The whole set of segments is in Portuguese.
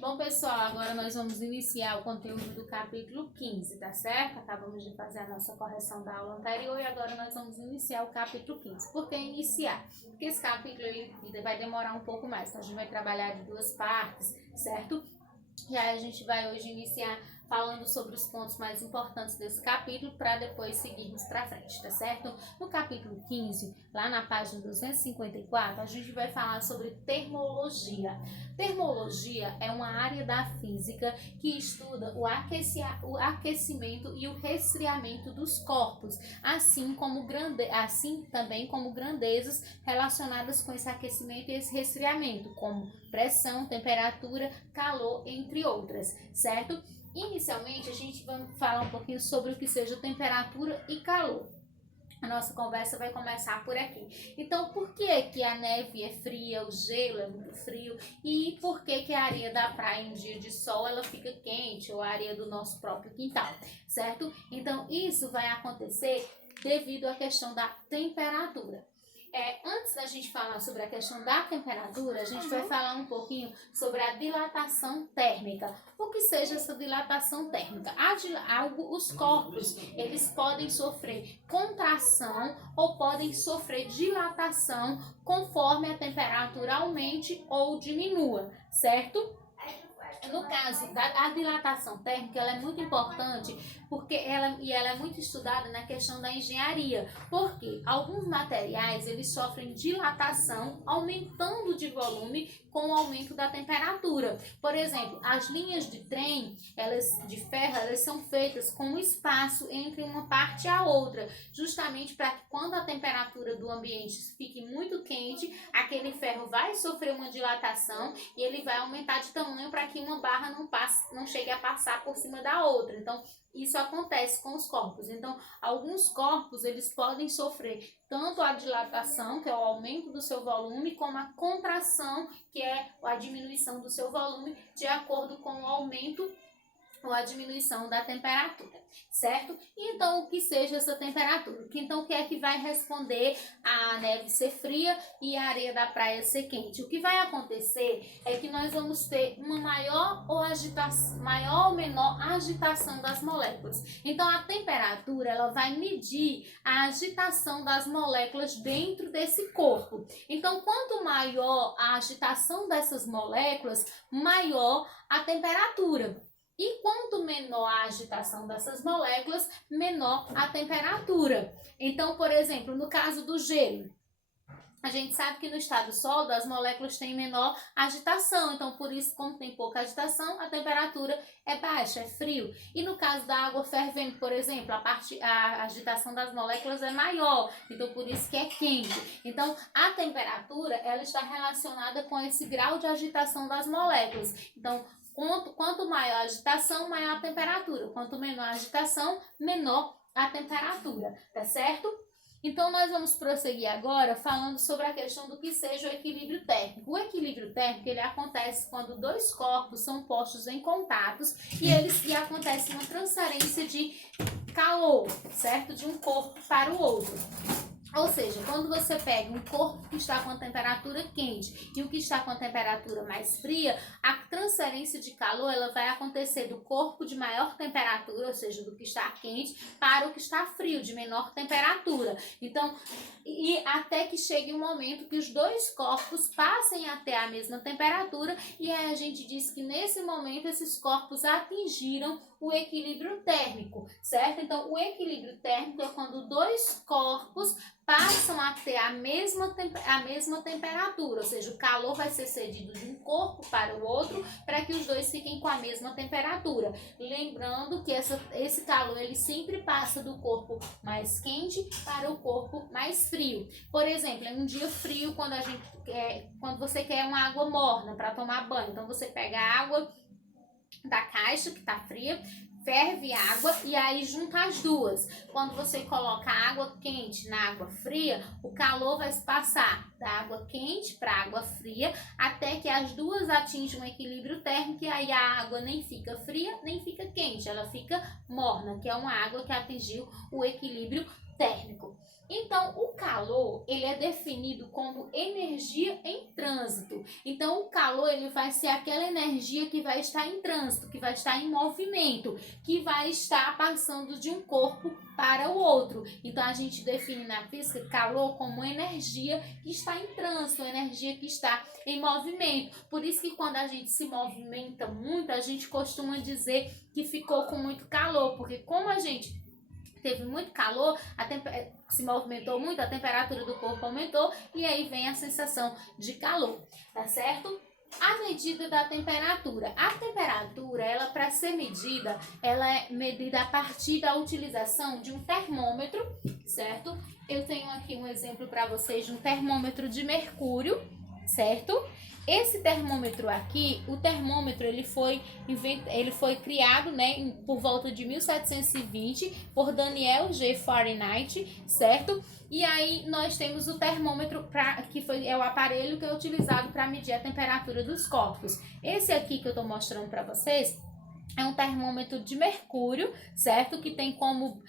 Bom, pessoal, agora nós vamos iniciar o conteúdo do capítulo 15, tá certo? Acabamos de fazer a nossa correção da aula anterior e agora nós vamos iniciar o capítulo 15. Por que iniciar? Porque esse capítulo ele vai demorar um pouco mais, então a gente vai trabalhar de duas partes, certo? E aí a gente vai hoje iniciar falando sobre os pontos mais importantes desse capítulo para depois seguirmos para frente, tá certo? No capítulo 15, lá na página 254, a gente vai falar sobre termologia. Termologia é uma área da física que estuda o aquecimento e o resfriamento dos corpos, assim também como grandezas relacionadas com esse aquecimento e esse resfriamento, como pressão, temperatura, calor, entre outras, certo? Inicialmente, a gente vai falar um pouquinho sobre o que seja temperatura e calor. A nossa conversa vai começar por aqui. Então, por que a neve é fria, o gelo é muito frio e por que a areia da praia em dia de sol ela fica quente ou a areia do nosso próprio quintal, certo? Então, isso vai acontecer devido à questão da temperatura. Antes da gente falar sobre a questão da temperatura, a gente vai falar um pouquinho sobre a dilatação térmica. O que seja essa dilatação térmica? Os corpos, eles podem sofrer contração ou podem sofrer dilatação conforme a temperatura aumente ou diminua, certo? No caso da dilatação térmica, ela é muito importante porque ela é muito estudada na questão da engenharia, porque alguns materiais eles sofrem dilatação aumentando de volume com o aumento da temperatura. Por exemplo, as linhas de trem, de ferro, elas são feitas com um espaço entre uma parte e a outra, justamente para que quando a temperatura do ambiente fique muito quente, aquele ferro vai sofrer uma dilatação e ele vai aumentar de tamanho para que uma barra não chegue a passar por cima da outra. Então, isso acontece com os corpos. Então, alguns corpos eles podem sofrer tanto a dilatação, que é o aumento do seu volume, como a contração, que é a diminuição do seu volume, de acordo com o aumento ou a diminuição da temperatura, certo? Então, o que seja essa temperatura? Então, o que é que vai responder a neve ser fria e a areia da praia ser quente? O que vai acontecer é que nós vamos ter uma maior ou menor agitação das moléculas. Então, a temperatura, ela vai medir a agitação das moléculas dentro desse corpo. Então, quanto maior a agitação dessas moléculas, maior a temperatura. E quanto menor a agitação dessas moléculas, menor a temperatura. Então, por exemplo, no caso do gelo, a gente sabe que no estado sólido as moléculas têm menor agitação, então por isso, como tem pouca agitação, a temperatura é baixa, é frio. E no caso da água fervendo, por exemplo, a agitação das moléculas é maior, então por isso que é quente. Então a temperatura ela está relacionada com esse grau de agitação das moléculas. Então quanto maior a agitação, maior a temperatura. Quanto menor a agitação, menor a temperatura, tá certo? Então, nós vamos prosseguir agora falando sobre a questão do que seja o equilíbrio térmico. O equilíbrio térmico, ele acontece quando dois corpos são postos em contatos e acontece uma transferência de calor, certo? De um corpo para o outro. Ou seja, quando você pega um corpo que está com a temperatura quente e o que está com a temperatura mais fria, a transferência de calor ela vai acontecer do corpo de maior temperatura, ou seja, do que está quente, para o que está frio, de menor temperatura. Então, e até que chegue um momento que os dois corpos passem a ter a mesma temperatura e aí a gente diz que nesse momento esses corpos atingiram o equilíbrio térmico, certo? Então, o equilíbrio térmico é quando dois corpos passam a ter a mesma temperatura, ou seja, o calor vai ser cedido de um corpo para o outro para que os dois fiquem com a mesma temperatura. Lembrando que esse calor ele sempre passa do corpo mais quente para o corpo mais frio. Por exemplo, em um dia frio, quando você quer uma água morna para tomar banho, então você pega a água da caixa que está fria, ferve água e aí junta as duas. Quando você coloca a água quente na água fria, o calor vai se passar da água quente para a água fria até que as duas atingem um equilíbrio térmico e aí a água nem fica fria nem fica quente, ela fica morna, que é uma água que atingiu o equilíbrio térmico. Então, o calor, ele é definido como energia em trânsito. Então, o calor, ele vai ser aquela energia que vai estar em trânsito, que vai estar em movimento, que vai estar passando de um corpo para o outro. Então, a gente define na física calor como energia que está em trânsito, energia que está em movimento. Por isso que quando a gente se movimenta muito, a gente costuma dizer que ficou com muito calor, porque como a gente teve muito calor, se movimentou muito, a temperatura do corpo aumentou e aí vem a sensação de calor, tá certo? A medida da temperatura. A temperatura, ela para ser medida, ela é medida a partir da utilização de um termômetro, certo? Eu tenho aqui um exemplo para vocês de um termômetro de mercúrio, certo? Esse termômetro aqui, o termômetro ele foi criado, né, por volta de 1720 por Daniel G. Fahrenheit, certo? E aí nós temos o termômetro é o aparelho que é utilizado para medir a temperatura dos corpos. Esse aqui que eu estou mostrando para vocês é um termômetro de mercúrio, certo? Que tem como,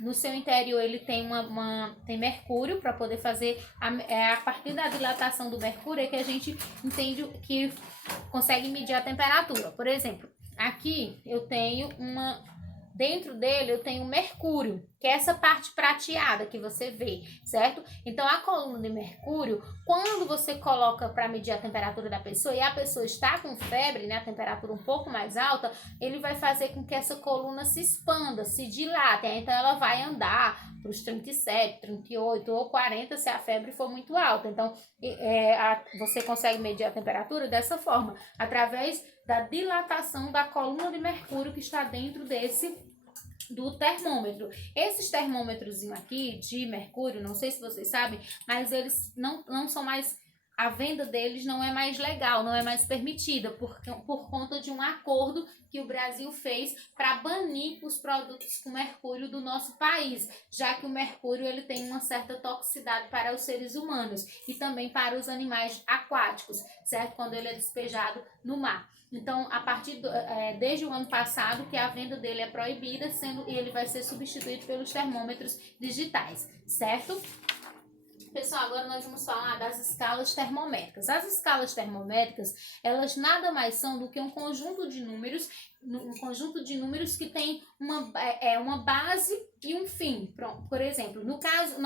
no seu interior ele tem tem mercúrio para poder fazer, a partir da dilatação do mercúrio é que a gente entende que consegue medir a temperatura. Por exemplo, aqui eu tenho dentro dele eu tenho mercúrio, que é essa parte prateada que você vê, certo? Então, a coluna de mercúrio, quando você coloca para medir a temperatura da pessoa e a pessoa está com febre, né, a temperatura um pouco mais alta, ele vai fazer com que essa coluna se expanda, se dilate. Então, ela vai andar para os 37, 38 ou 40 se a febre for muito alta. Então, você consegue medir a temperatura dessa forma, através da dilatação da coluna de mercúrio que está dentro do termômetro. Esses termômetros aqui de mercúrio, não sei se vocês sabem, mas eles não são mais, a venda deles não é mais legal, não é mais permitida por conta de um acordo que o Brasil fez para banir os produtos com mercúrio do nosso país, já que o mercúrio ele tem uma certa toxicidade para os seres humanos e também para os animais aquáticos, certo? Quando ele é despejado no mar. Então, desde o ano passado que a venda dele é proibida, e ele vai ser substituído pelos termômetros digitais, certo? Pessoal, agora nós vamos falar das escalas termométricas. As escalas termométricas, elas nada mais são do que um conjunto de números que tem uma base e um fim. Pronto. Por exemplo, no caso,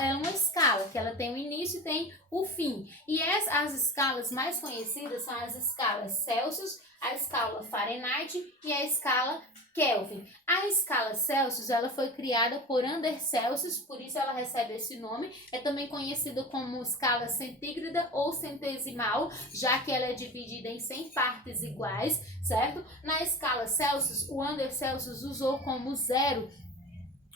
é uma escala que ela tem o início e tem o fim. E as escalas mais conhecidas são as escalas Celsius, a escala Fahrenheit e a escala Kelvin. A escala Celsius, ela foi criada por Anders Celsius, por isso ela recebe esse nome. É também conhecida como escala centígrada ou centesimal, já que ela é dividida em 100 partes iguais, certo? Na escala Celsius, o Anders Celsius usou como zero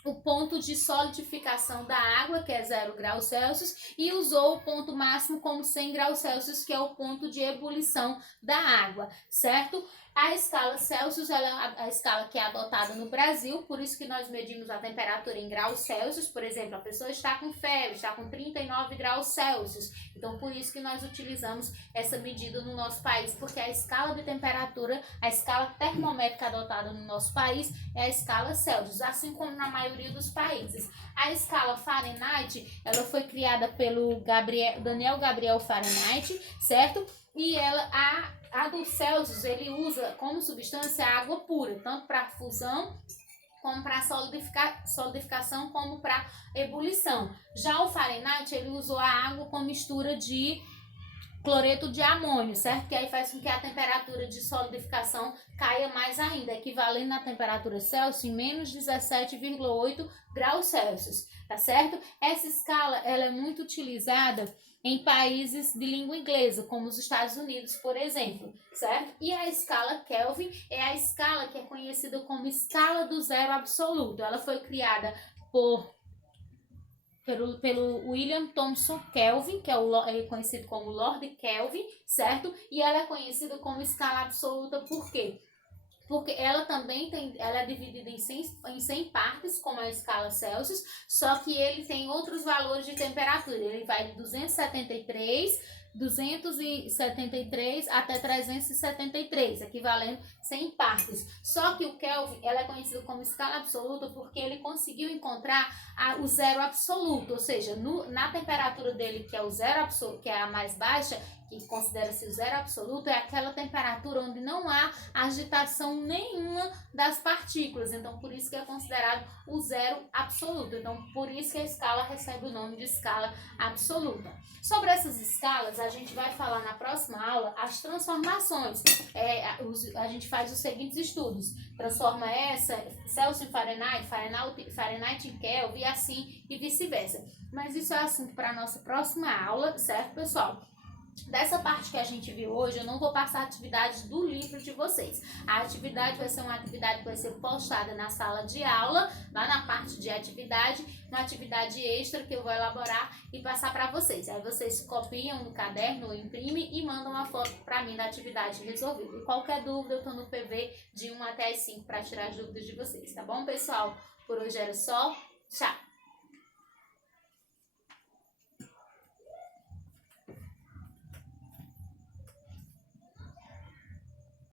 o ponto de solidificação da água, que é 0 graus Celsius, e usou o ponto máximo como 100 graus Celsius, que é o ponto de ebulição da água, certo? A escala Celsius ela é a escala que é adotada no Brasil, por isso que nós medimos a temperatura em graus Celsius. Por exemplo, a pessoa está com febre, está com 39 graus Celsius. Então, por isso que nós utilizamos essa medida no nosso país, porque a escala de temperatura, a escala termométrica adotada no nosso país é a escala Celsius, assim como na maioria dos países. A escala Fahrenheit, ela foi criada pelo Daniel Gabriel Fahrenheit, certo? E a do Celsius, ele usa como substância a água pura, tanto para fusão, como para solidificação, como para ebulição. Já o Fahrenheit, ele usou a água com mistura de cloreto de amônio, certo? Que aí faz com que a temperatura de solidificação caia mais ainda, equivalendo na temperatura Celsius em menos 17,8 graus Celsius, tá certo? Essa escala, ela é muito utilizada em países de língua inglesa, como os Estados Unidos, por exemplo, certo? E a escala Kelvin é a escala que é conhecida como escala do zero absoluto. Ela foi criada pelo William Thomson Kelvin, que é conhecido como Lord Kelvin, certo? E ela é conhecida como escala absoluta por quê? Porque ela também ela é dividida em 100 partes, como a escala Celsius, só que ele tem outros valores de temperatura. Ele vai de 273 273 até 373, equivalendo 100 partes. Só que o Kelvin, ela é conhecido como escala absoluta porque ele conseguiu encontrar o zero absoluto, ou seja, na temperatura dele, que é o zero absoluto, que é a mais baixa, que considera-se o zero absoluto, é aquela temperatura onde não há agitação nenhuma das partículas. Então, por isso que é considerado o zero absoluto. Então, por isso que a escala recebe o nome de escala absoluta. Sobre essas escalas, a gente vai falar na próxima aula as transformações. A gente faz os seguintes estudos. Transforma essa, Celsius em Fahrenheit, Fahrenheit em Kelvin, e assim e vice-versa. Mas isso é assunto para a nossa próxima aula, certo, pessoal? Dessa parte que a gente viu hoje, eu não vou passar atividades do livro de vocês. A atividade vai ser uma atividade que vai ser postada na sala de aula, lá na parte de atividade, uma atividade extra que eu vou elaborar e passar para vocês. Aí vocês copiam no caderno ou imprimem e mandam uma foto para mim da atividade resolvida. E qualquer dúvida, eu tô no PV de 1 até as 5 para tirar as dúvidas de vocês, tá bom, pessoal? Por hoje era só. Tchau!